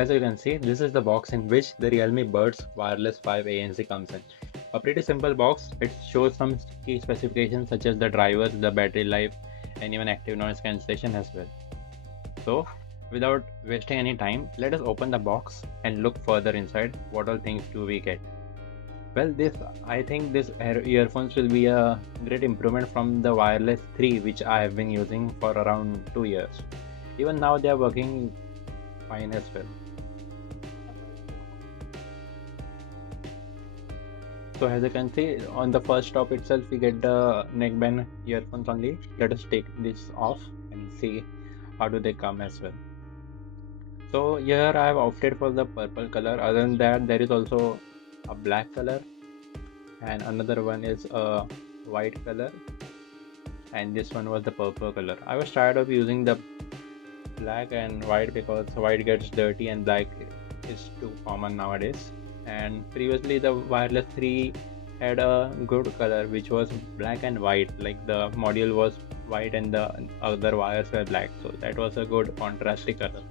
as you can see, this is the box in which the Realme Buds Wireless 5 ANC comes in. A pretty simple box. It shows some key specifications such as the drivers, the battery life, and even active noise cancellation as well. So, without wasting any time, let us open the box and look further inside. What all things do we get? Well, I think this earphones will be a great improvement from the Wireless 3, which I have been using for around 2 years. Even now, they are working fine as well. So as you can see on the first stop itself, we get the neckband earphones only. Let us take this off and see how do they come as well. So here I have opted for the purple color. Other than that, there is also a black color and another one is a white color, and this one was the purple color. I was tired of using the black and white because white gets dirty and black is too common nowadays. And previously the Wireless 3 had a good color which was black and white, like the module was white and the other wires were black, so that was a good contrasty color.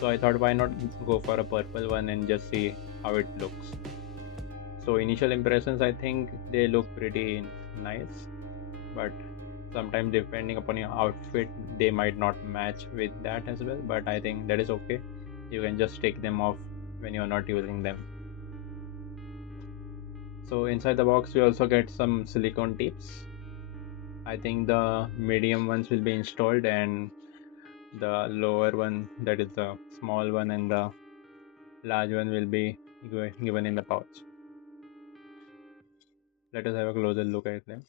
So I thought, why not go for a purple one and just see how it looks. So initial impressions, I think they look pretty nice, but sometimes depending upon your outfit they might not match with that as well, but I think that is okay. You can just take them off when you're not using them. So inside the box we also get some silicone tips. I think the medium ones will be installed and the lower one, that is the small one, and the large one will be given in the pouch. Let us have a closer look at them.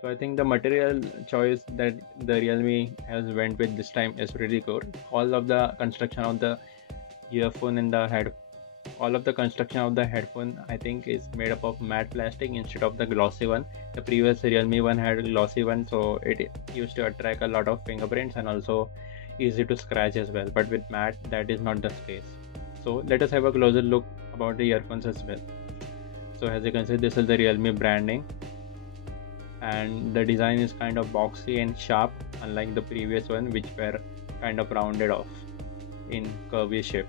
So I think the material choice that the Realme has went with this time is really good. All of the construction of the earphone and the head, all of the construction of the headphone, I think is made up of matte plastic instead of the glossy one. The previous Realme one had a glossy one, so it used to attract a lot of fingerprints and also easy to scratch as well. But with matte, that is not the case. So let us have a closer look about the earphones as well. So as you can see, this is the Realme branding, and the design is kind of boxy and sharp, unlike the previous one which were kind of rounded off in curvy shape.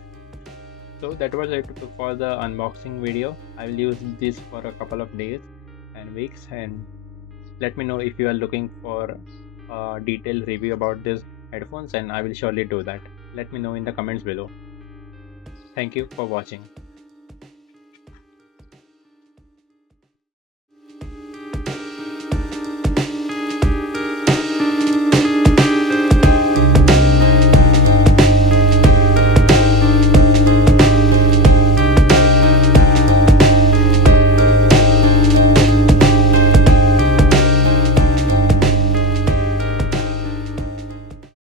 So that was it for the unboxing video. I will use this for a couple of days and weeks, and let me know if you are looking for a detailed review about these headphones, and I will surely do that. Let me know in the comments below. Thank you for watching.